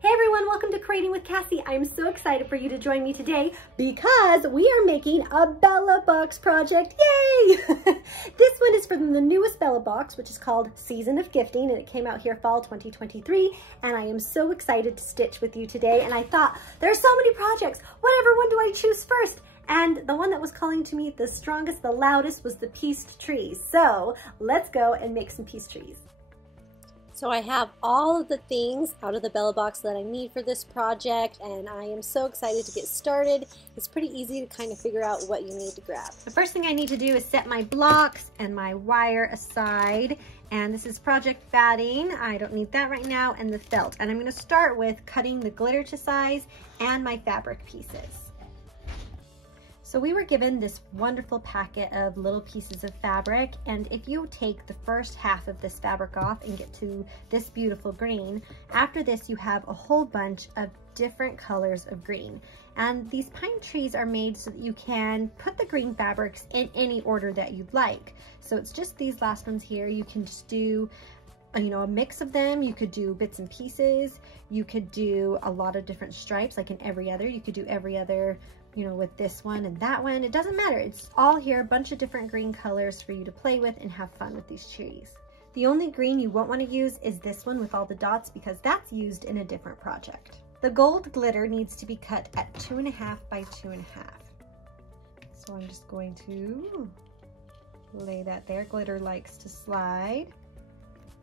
Hey everyone, welcome to Creating with Cassie. I'm so excited for you to join me today because we are making a Bella Box project. Yay! This one is from the newest Bella Box, which is called Season of Gifting, and it came out here fall 2023. And I am so excited to stitch with you today. And I thought, there's so many projects. Whatever one do I choose first? And the one that was calling to me the strongest, the loudest was the pieced trees. So let's go and make some pieced trees. So I have all of the things out of the Bella Box that I need for this project, and I am so excited to get started. It's pretty easy to kind of figure out what you need to grab. The first thing I need to do is set my blocks and my wire aside. And this is project batting. I don't need that right now, and the felt. And I'm going to start with cutting the glitter to size and my fabric pieces. So we were given this wonderful packet of little pieces of fabric, and if you take the first half of this fabric off and get to this beautiful green, after this you have a whole bunch of different colors of green. And these pine trees are made so that you can put the green fabrics in any order that you'd like. So it's just these last ones here. You can just do a mix of them. You could do bits and pieces. You could do a lot of different stripes, like in every other. You could do every other, with this one and that one. It doesn't matter. It's all here, a bunch of different green colors for you to play with and have fun with these trees. The only green you won't want to use is this one with all the dots, because that's used in a different project. The gold glitter needs to be cut at 2.5 by 2.5. So I'm just going to lay that there. Glitter likes to slide,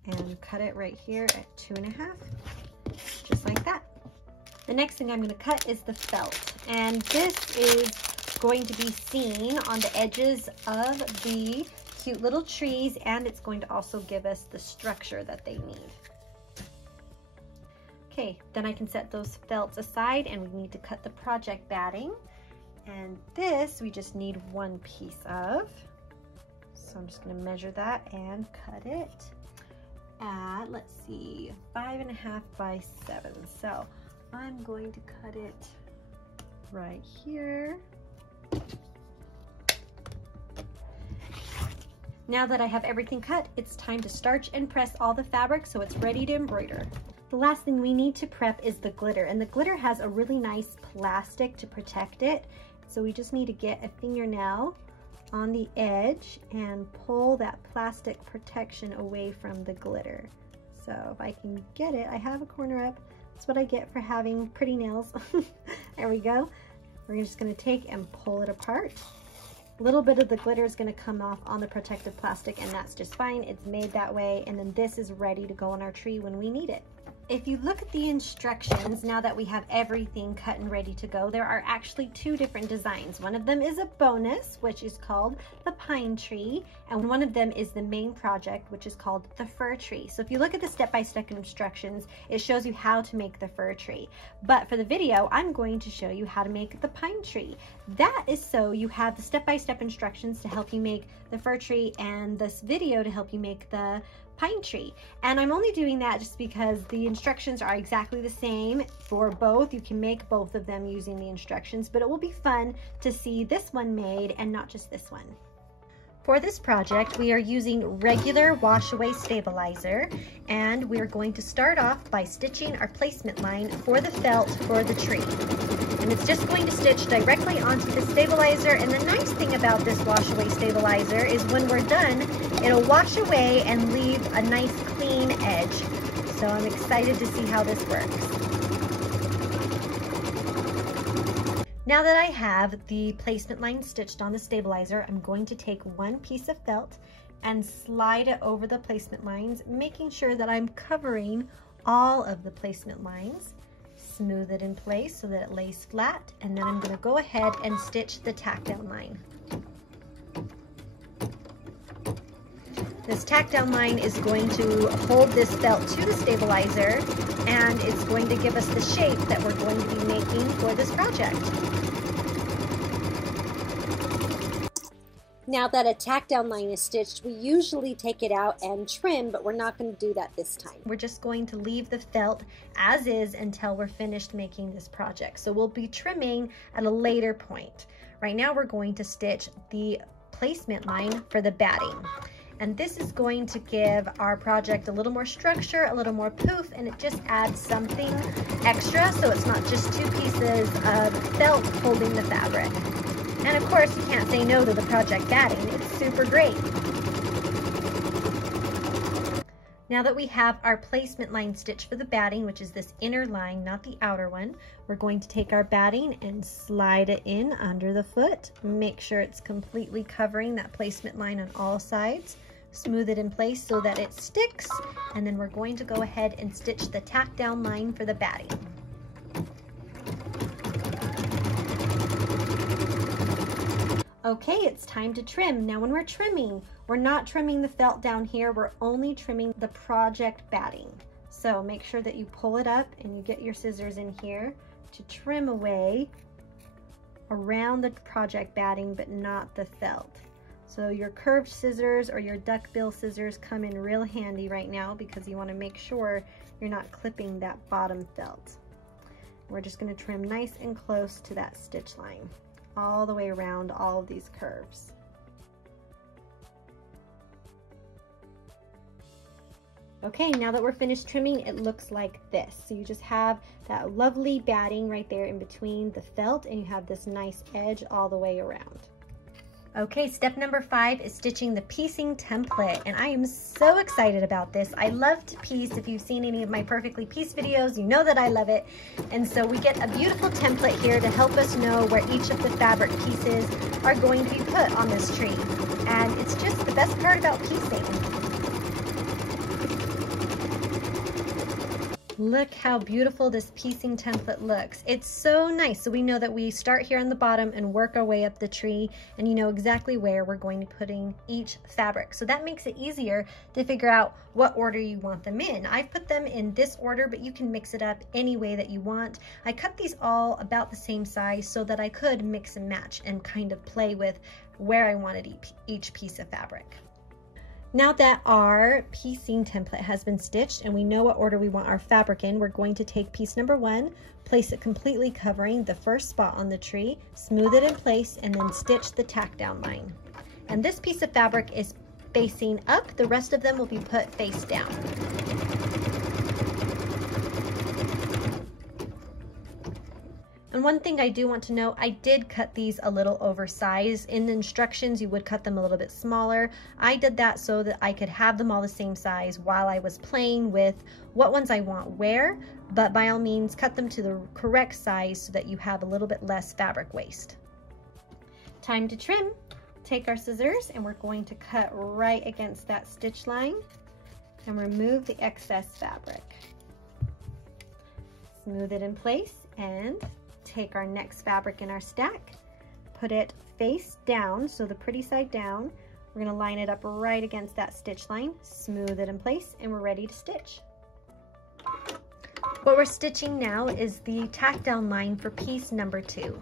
and cut it right here at 2.5, just like that. The next thing I'm going to cut is the felt, and this is going to be seen on the edges of the cute little trees, and it's going to also give us the structure that they need. Okay, then I can set those felts aside, and we need to cut the project batting, and this we just need one piece of. So I'm just going to measure that and cut it at, let's see, 5.5 by 7. So I'm going to cut it right here. Now that I have everything cut, it's time to starch and press all the fabric so it's ready to embroider. The last thing we need to prep is the glitter, and the glitter has a really nice plastic to protect it. So we just need to get a fingernail on the edge and pull that plastic protection away from the glitter. So if I can get it, I have a corner up. That's what I get for having pretty nails. There we go. We're just going to take and pull it apart. A little bit of the glitter is going to come off on the protective plastic, and that's just fine. It's made that way, and then this is ready to go on our tree when we need it. If you look at the instructions, now that we have everything cut and ready to go, there are actually two different designs. One of them is a bonus, which is called the pine tree, and one of them is the main project, which is called the fir tree. So if you look at the step-by-step instructions, it shows you how to make the fir tree. But for the video, I'm going to show you how to make the pine tree. That is so you have the step-by-step instructions to help you make the fir tree, and this video to help you make the pine tree. And I'm only doing that just because the instructions are exactly the same for both. You can make both of them using the instructions, but it will be fun to see this one made and not just this one. For this project, we are using regular wash-away stabilizer, and we're going to start off by stitching our placement line for the felt for the tree. And it's just going to stitch directly onto the stabilizer, and the nice thing about this wash-away stabilizer is when we're done, it'll wash away and leave a nice clean edge. So I'm excited to see how this works. Now that I have the placement line stitched on the stabilizer, I'm going to take one piece of felt and slide it over the placement lines, making sure that I'm covering all of the placement lines. Smooth it in place so that it lays flat, and then I'm going to go ahead and stitch the tack down line. This tack down line is going to hold this felt to the stabilizer, and it's going to give us the shape that we're going to be making for this project. Now that a tack down line is stitched, we usually take it out and trim, but we're not going to do that this time. We're just going to leave the felt as is until we're finished making this project. So we'll be trimming at a later point. Right now we're going to stitch the placement line for the batting. And this is going to give our project a little more structure, a little more poof, and it just adds something extra so it's not just two pieces of felt holding the fabric. And of course, you can't say no to the project batting. It's super great. Now that we have our placement line stitch for the batting, which is this inner line, not the outer one, we're going to take our batting and slide it in under the foot. Make sure it's completely covering that placement line on all sides. Smooth it in place so that it sticks, and then we're going to go ahead and stitch the tack down line for the batting. Okay, it's time to trim. Now when we're trimming, we're not trimming the felt down here, we're only trimming the project batting. So make sure that you pull it up and you get your scissors in here to trim away around the project batting, but not the felt. So your curved scissors or your duckbill scissors come in real handy right now because you want to make sure you're not clipping that bottom felt. We're just going to trim nice and close to that stitch line, all the way around all of these curves. Okay, now that we're finished trimming, it looks like this. So you just have that lovely batting right there in between the felt, and you have this nice edge all the way around. Okay, step number 5 is stitching the piecing template, and I am so excited about this. I love to piece. If you've seen any of my perfectly pieced videos, you know that I love it. And so we get a beautiful template here to help us know where each of the fabric pieces are going to be put on this tree. And it's just the best part about piecing. Look how beautiful this piecing template looks. It's so nice. So we know that we start here on the bottom and work our way up the tree, and you know exactly where we're going to be putting each fabric. So that makes it easier to figure out what order you want them in. I've put them in this order, but you can mix it up any way that you want. I cut these all about the same size so that I could mix and match and kind of play with where I wanted each piece of fabric. Now that our piecing template has been stitched and we know what order we want our fabric in, we're going to take piece number 1, place it completely covering the first spot on the tree, smooth it in place, and then stitch the tack down line. And this piece of fabric is facing up, the rest of them will be put face down. And one thing I do want to note, I did cut these a little oversized. In the instructions, you would cut them a little bit smaller. I did that so that I could have them all the same size while I was playing with what ones I want where, but by all means, cut them to the correct size so that you have a little bit less fabric waste. Time to trim. Take our scissors and we're going to cut right against that stitch line and remove the excess fabric. Smooth it in place and take our next fabric in our stack, put it face down, so the pretty side down. We're going to line it up right against that stitch line, smooth it in place, and we're ready to stitch. What we're stitching now is the tack down line for piece number 2.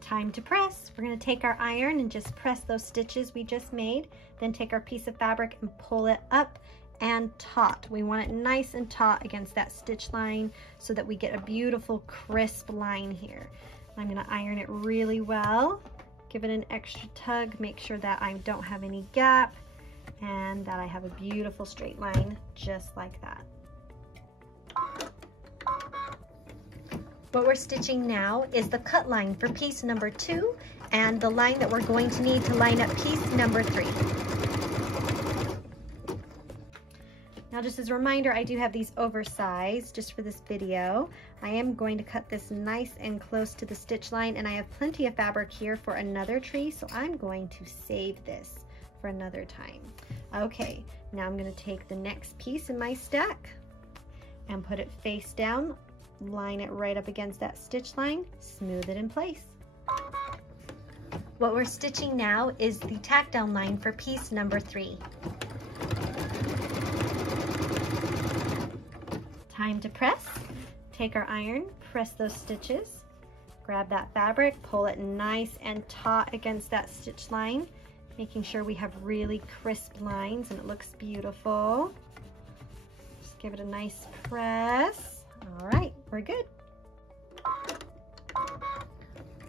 Time to press. We're going to take our iron and just press those stitches we just made, then take our piece of fabric and pull it up and taut. We want it nice and taut against that stitch line so that we get a beautiful crisp line here. I'm going to iron it really well, give it an extra tug, make sure that I don't have any gap and that I have a beautiful straight line just like that. What we're stitching now is the cut line for piece number 2 and the line that we're going to need to line up piece number 3. Now just as a reminder, I do have these oversized just for this video. I am going to cut this nice and close to the stitch line, and I have plenty of fabric here for another tree, so I'm going to save this for another time. Okay, now I'm going to take the next piece in my stack and put it face down, line it right up against that stitch line, smooth it in place. What we're stitching now is the tack down line for piece number 3. Time to press. Take our iron, press those stitches, grab that fabric, pull it nice and taut against that stitch line, making sure we have really crisp lines and it looks beautiful. Just give it a nice press. All right, we're good.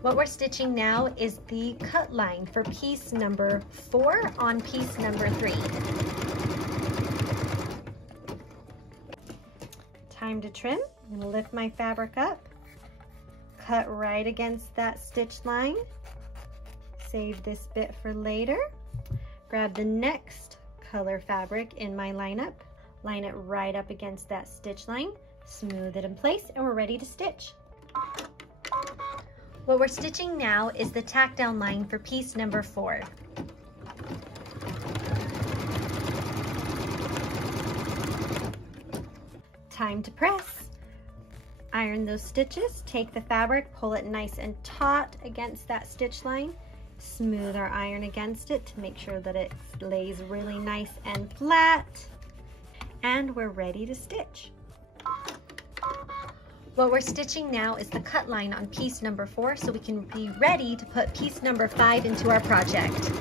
What we're stitching now is the cut line for piece number 4 on piece number 3. Time to trim. I'm going to lift my fabric up, cut right against that stitch line, save this bit for later, grab the next color fabric in my lineup, line it right up against that stitch line, smooth it in place, and we're ready to stitch. What we're stitching now is the tack down line for piece number 4. Time to press. Iron those stitches, take the fabric, pull it nice and taut against that stitch line, smooth our iron against it to make sure that it lays really nice and flat, and we're ready to stitch. What we're stitching now is the cut line on piece number 4 so we can be ready to put piece number 5 into our project.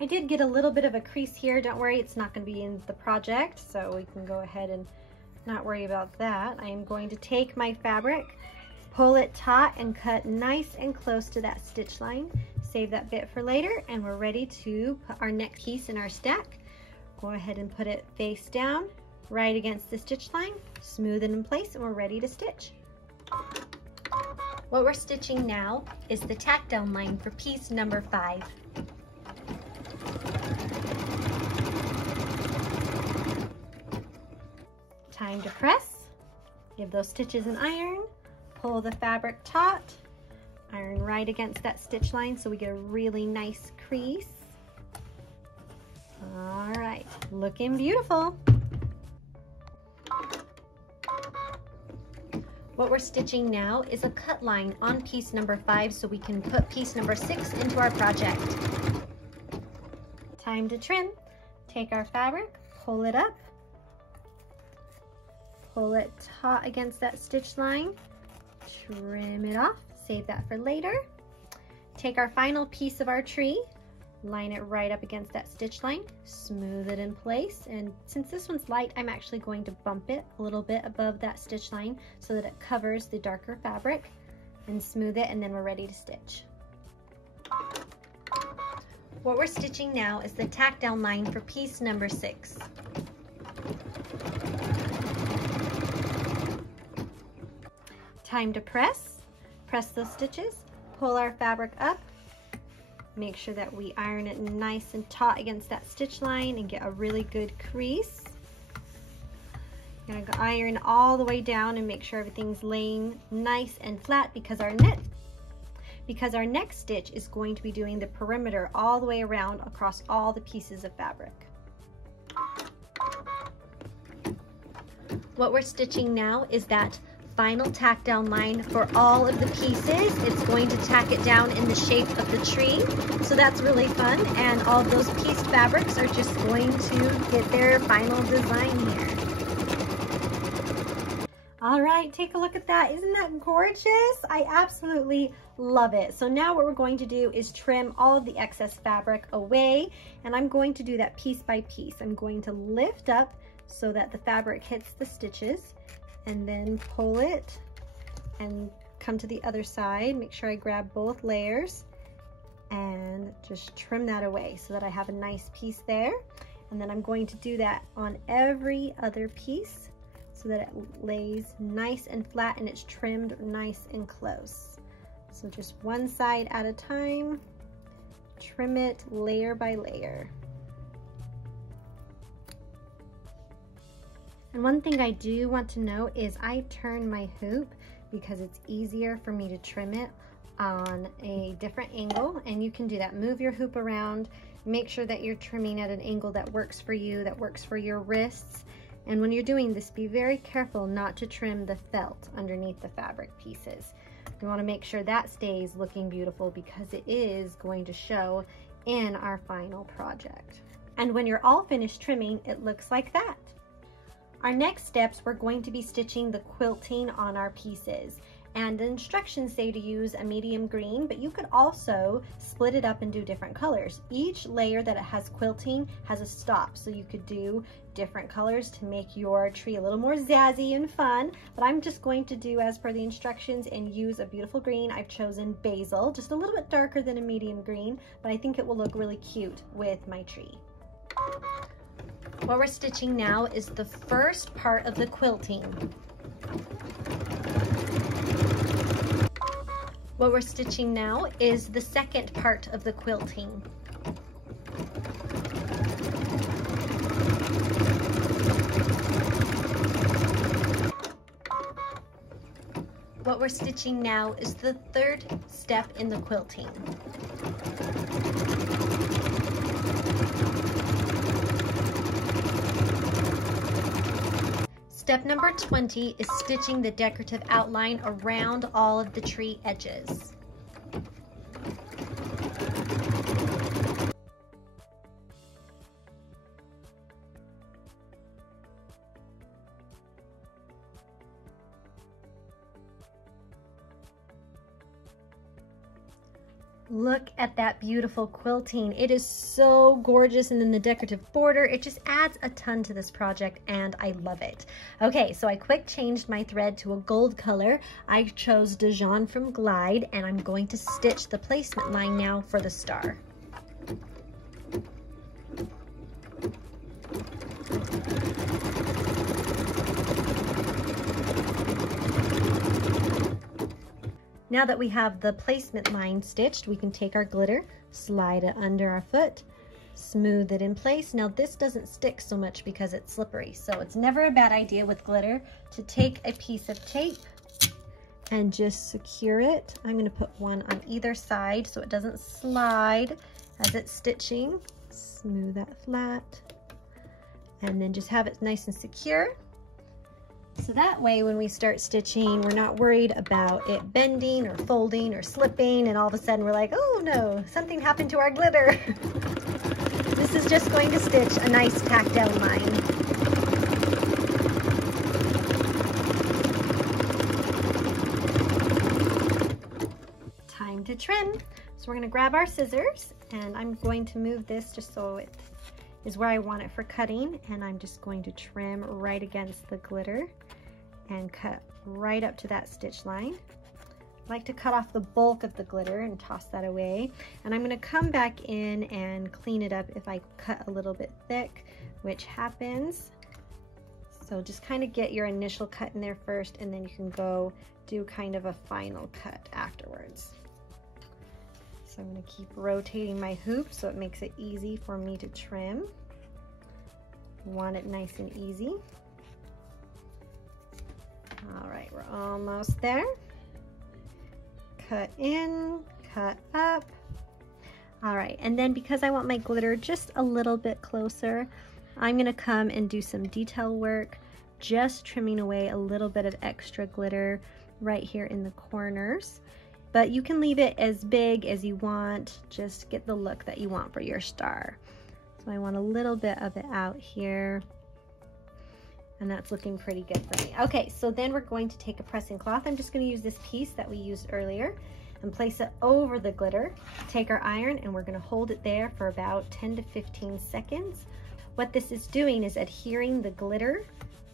I did get a little bit of a crease here. Don't worry, it's not going to be in the project, so we can go ahead and not worry about that. I am going to take my fabric, pull it taut, and cut nice and close to that stitch line. Save that bit for later, and we're ready to put our next piece in our stack. Go ahead and put it face down, right against the stitch line, smooth it in place, and we're ready to stitch. What we're stitching now is the tack down line for piece number 5. Time to press. Give those stitches an iron, pull the fabric taut, iron right against that stitch line so we get a really nice crease. All right, looking beautiful. What we're stitching now is a cut line on piece number 5 so we can put piece number 6 into our project. Time to trim. Take our fabric, pull it up, pull it taut against that stitch line, trim it off, save that for later. Take our final piece of our tree, line it right up against that stitch line, smooth it in place, and since this one's light, I'm actually going to bump it a little bit above that stitch line so that it covers the darker fabric, and smooth it, and then we're ready to stitch. What we're stitching now is the tack down line for piece number 6. Time to press. Press those stitches, pull our fabric up, make sure that we iron it nice and taut against that stitch line and get a really good crease. You're gonna iron all the way down and make sure everything's laying nice and flat because our next stitch is going to be doing the perimeter all the way around across all the pieces of fabric. What we're stitching now is that final tack down line for all of the pieces. It's going to tack it down in the shape of the tree, so that's really fun, and all of those piece fabrics are just going to get their final design here. All right, take a look at that. Isn't that gorgeous? I absolutely love it. So now what we're going to do is trim all of the excess fabric away, and I'm going to do that piece by piece. I'm going to lift up so that the fabric hits the stitches, and then pull it and come to the other side. Make sure I grab both layers and just trim that away so that I have a nice piece there. And then I'm going to do that on every other piece so that it lays nice and flat and it's trimmed nice and close. So just one side at a time, trim it layer by layer. And one thing I do want to note is I turn my hoop because it's easier for me to trim it on a different angle, and you can do that. Move your hoop around, make sure that you're trimming at an angle that works for you, that works for your wrists. And when you're doing this, be very careful not to trim the felt underneath the fabric pieces. We want to make sure that stays looking beautiful because it is going to show in our final project. And when you're all finished trimming, it looks like that. Our next steps, we're going to be stitching the quilting on our pieces. And the instructions say to use a medium green, but you could also split it up and do different colors. Each layer that it has quilting has a stop, so you could do different colors to make your tree a little more zazzy and fun. But I'm just going to do as per the instructions and use a beautiful green. I've chosen basil, just a little bit darker than a medium green, but I think it will look really cute with my tree. What we're stitching now is the first part of the quilting. What we're stitching now is the second part of the quilting. What we're stitching now is the third step in the quilting. Step number 20 is stitching the decorative outline around all of the tree edges. Look at that beautiful quilting. It is so gorgeous, and then the decorative border, it just adds a ton to this project and I love it. Okay, so I quick changed my thread to a gold color. I chose Dijon from Glide, and I'm going to stitch the placement line now for the star. Now that we have the placement line stitched, we can take our glitter, slide it under our foot, smooth it in place. Now this doesn't stick so much because it's slippery, so it's never a bad idea with glitter to take a piece of tape and just secure it. I'm going to put one on either side so it doesn't slide as it's stitching. Smooth that flat and then just have it nice and secure. So that way when we start stitching, we're not worried about it bending or folding or slipping, and all of a sudden we're like, oh no, something happened to our glitter. This is just going to stitch a nice tacked down line. Time to trim. So we're going to grab our scissors, and I'm going to move this just so it is where I want it for cutting, and I'm just going to trim right against the glitter and cut right up to that stitch line. I like to cut off the bulk of the glitter and toss that away, and I'm going to come back in and clean it up if I cut a little bit thick, which happens. So just kind of get your initial cut in there first, and then you can go do kind of a final cut afterwards. So I'm going to keep rotating my hoop so it makes it easy for me to trim. Want it nice and easy. All right, we're almost there. Cut in, cut up. All right, and then because I want my glitter just a little bit closer, I'm going to come and do some detail work, just trimming away a little bit of extra glitter right here in the corners. But you can leave it as big as you want, just get the look that you want for your star. So I want a little bit of it out here, and that's looking pretty good for me. Okay, so then we're going to take a pressing cloth. I'm just going to use this piece that we used earlier and place it over the glitter. Take our iron, and we're going to hold it there for about 10 to 15 seconds. What this is doing is adhering the glitter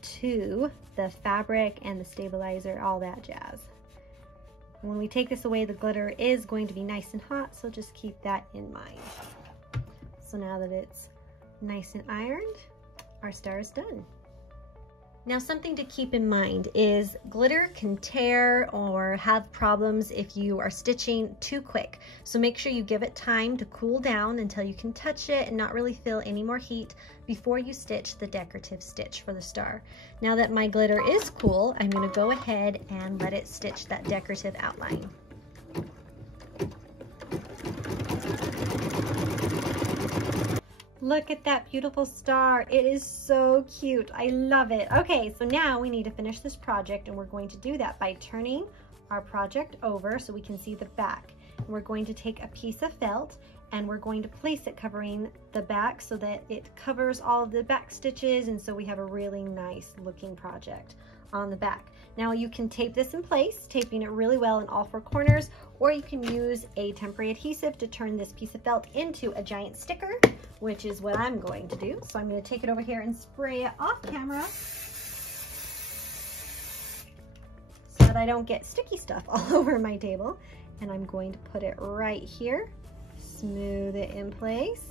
to the fabric and the stabilizer, all that jazz. When we take this away, the glitter is going to be nice and hot, so just keep that in mind. So now that it's nice and ironed, our star is done. Now something to keep in mind is glitter can tear or have problems if you are stitching too quick. So make sure you give it time to cool down until you can touch it and not really feel any more heat before you stitch the decorative stitch for the star. Now that my glitter is cool, I'm going to go ahead and let it stitch that decorative outline. Look at that beautiful star. It is so cute. I love it. Okay, so now we need to finish this project, and we're going to do that by turning our project over so we can see the back. And we're going to take a piece of felt, and we're going to place it covering the back so that it covers all of the back stitches, and so we have a really nice looking project. on the back. Now you can tape this in place, taping it really well in all four corners, or you can use a temporary adhesive to turn this piece of felt into a giant sticker, which is what I'm going to do. So I'm going to take it over here and spray it off camera so that I don't get sticky stuff all over my table. And I'm going to put it right here, smooth it in place,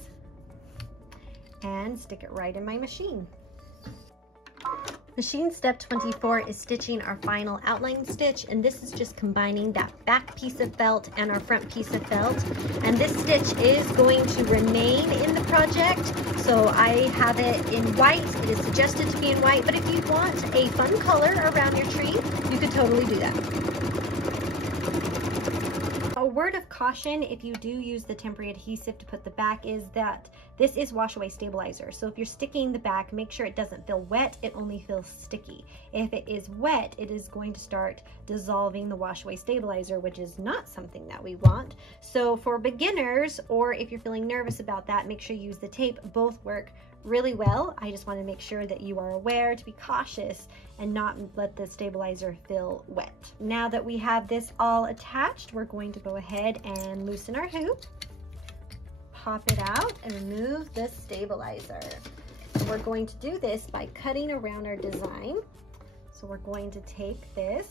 and stick it right in my machine. Machine step 24 is stitching our final outline stitch, and this is just combining that back piece of felt and our front piece of felt. And this stitch is going to remain in the project, so I have it in white. It is suggested to be in white, but if you want a fun color around your tree, you could totally do that. A word of caution if you do use the temporary adhesive to put the back is that this is wash away stabilizer. So if you're sticking the back, make sure it doesn't feel wet, it only feels sticky. If it is wet, it is going to start dissolving the wash away stabilizer, which is not something that we want. So for beginners, or if you're feeling nervous about that, make sure you use the tape. Both work really well. I just want to make sure that you are aware to be cautious and not let the stabilizer feel wet. Now that we have this all attached, we're going to go ahead and loosen our hoop, pop it out, and remove the stabilizer. And we're going to do this by cutting around our design. So we're going to take this,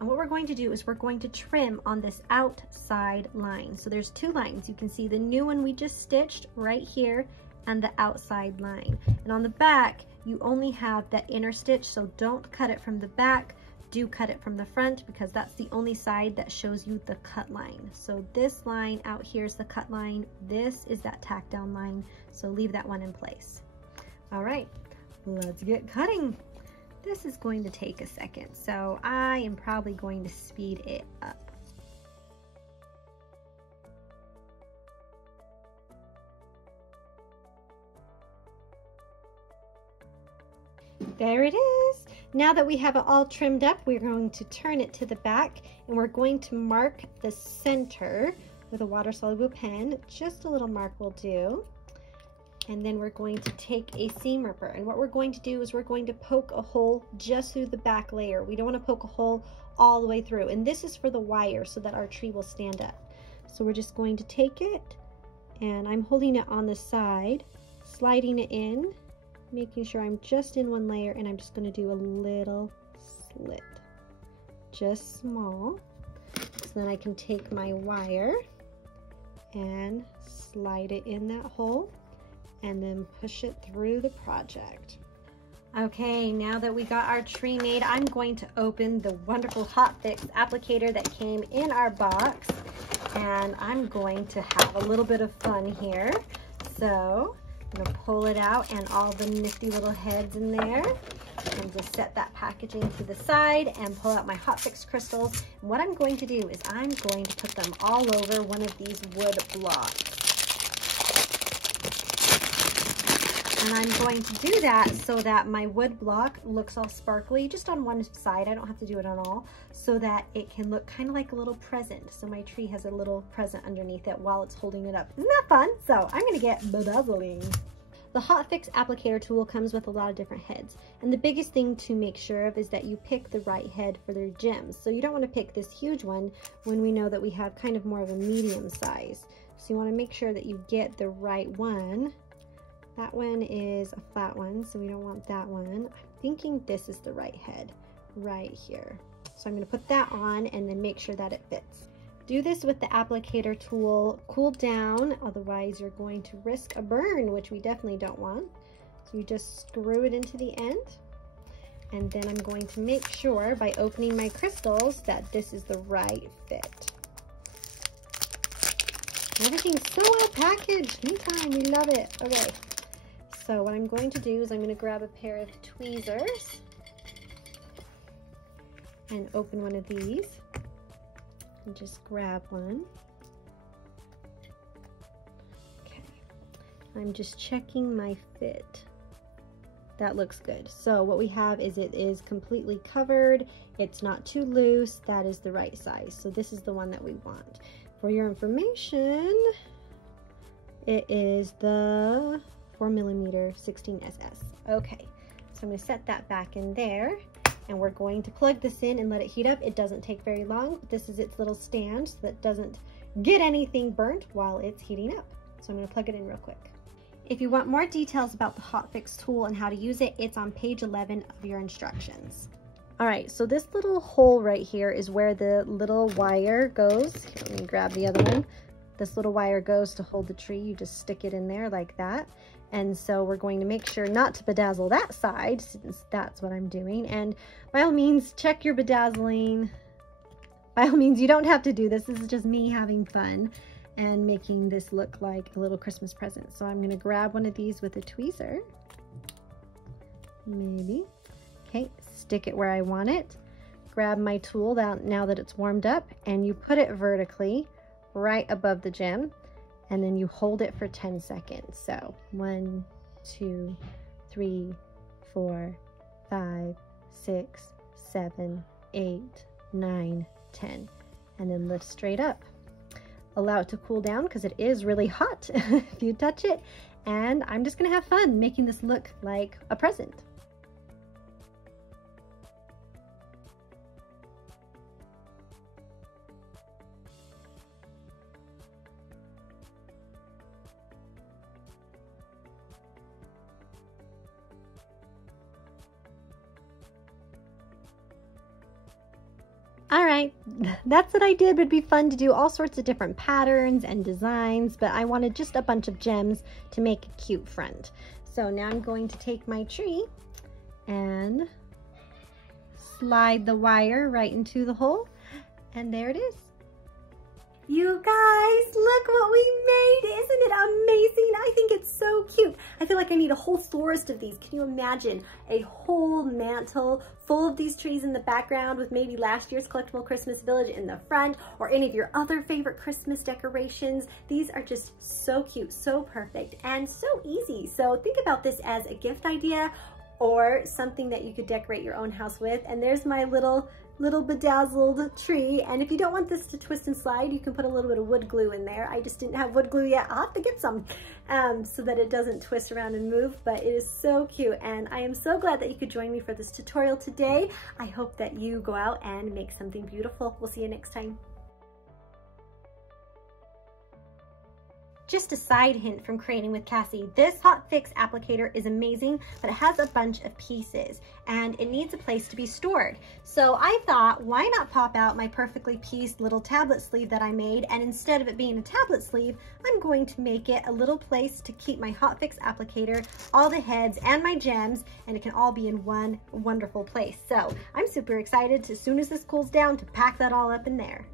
and what we're going to do is we're going to trim on this outside line. So there's two lines. You can see the new one we just stitched right here and the outside line. And on the back, you only have that inner stitch, so don't cut it from the back, do cut it from the front, because that's the only side that shows you the cut line. So this line out here is the cut line, this is that tack down line, so leave that one in place. All right, let's get cutting. This is going to take a second, so I am probably going to speed it up. There it is. Now that we have it all trimmed up, we're going to turn it to the back, and we're going to mark the center with a water-soluble pen. Just a little mark will do. And then we're going to take a seam ripper, and what we're going to do is we're going to poke a hole just through the back layer. We don't want to poke a hole all the way through, and this is for the wire so that our tree will stand up. So we're just going to take it, and I'm holding it on the side, sliding it in, making sure I'm just in one layer, and I'm just going to do a little slit, just small, so then I can take my wire and slide it in that hole and then push it through the project. Okay, now that we got our tree made, I'm going to open the wonderful Hotfix applicator that came in our box, and I'm going to have a little bit of fun here. So I'm gonna pull it out and all the nifty little heads in there, and just set that packaging to the side and pull out my Hotfix crystals. And what I'm going to do is I'm going to put them all over one of these wood blocks. And I'm going to do that so that my wood block looks all sparkly just on one side. I don't have to do it on all, so that it can look kind of like a little present. So my tree has a little present underneath it while it's holding it up. Isn't that fun? So I'm gonna get bedazzling. The Hotfix applicator tool comes with a lot of different heads. And the biggest thing to make sure of is that you pick the right head for their gems. So you don't want to pick this huge one when we know that we have kind of more of a medium size. So you want to make sure that you get the right one. That one is a flat one, so we don't want that one. I'm thinking this is the right head right here. So I'm going to put that on and then make sure that it fits. Do this with the applicator tool, cool down, otherwise you're going to risk a burn, which we definitely don't want. So you just screw it into the end, and then I'm going to make sure by opening my crystals that this is the right fit. Everything's so well packaged. Meantime, we love it. Okay. So what I'm going to do is I'm going to grab a pair of tweezers and open one of these and just grab one. Okay, I'm just checking my fit. That looks good. So what we have is it is completely covered. It's not too loose. That is the right size. So this is the one that we want. For your information, it is the 4mm 16SS. Okay, so I'm going to set that back in there, and we're going to plug this in and let it heat up. It doesn't take very long. This is its little stand so that it doesn't get anything burnt while it's heating up. So I'm going to plug it in real quick. If you want more details about the Hotfix tool and how to use it, it's on page 11 of your instructions. All right, so this little hole right here is where the little wire goes. Here, let me grab the other one. This little wire goes to hold the tree. You just stick it in there like that. And so we're going to make sure not to bedazzle that side, since that's what I'm doing. And by all means, check your bedazzling. By all means, you don't have to do this. This is just me having fun and making this look like a little Christmas present. So I'm gonna grab one of these with a tweezer. Maybe. Okay, stick it where I want it. Grab my tool now that it's warmed up, and you put it vertically right above the gem, and then you hold it for 10 seconds. So 1, 2, 3, 4, 5, 6, 7, 8, 9, 10, and then lift straight up. Allow it to cool down because it is really hot if you touch it, and I'm just gonna have fun making this look like a present. All right, that's what I did. It would be fun to do all sorts of different patterns and designs, but I wanted just a bunch of gems to make a cute front. So now I'm going to take my tree and slide the wire right into the hole, and there it is. You guys, look what we made. Isn't it amazing? I think it's so cute. I feel like I need a whole forest of these. Can you imagine a whole mantle full of these trees in the background with maybe last year's collectible Christmas village in the front, or any of your other favorite Christmas decorations? These are just so cute, so perfect, and so easy. So think about this as a gift idea or something that you could decorate your own house with. And there's my little bedazzled tree. And if you don't want this to twist and slide, you can put a little bit of wood glue in there. I just didn't have wood glue yet. I'll have to get some so that it doesn't twist around and move, but it is so cute. And I am so glad that you could join me for this tutorial today. I hope that you go out and make something beautiful. We'll see you next time. Just a side hint from Creating with Cassie, this Hotfix applicator is amazing, but it has a bunch of pieces and it needs a place to be stored. So I thought, why not pop out my perfectly pieced little tablet sleeve that I made, and instead of it being a tablet sleeve, I'm going to make it a little place to keep my Hotfix applicator, all the heads, and my gems, and it can all be in one wonderful place. So I'm super excited, as soon as this cools down, to pack that all up in there.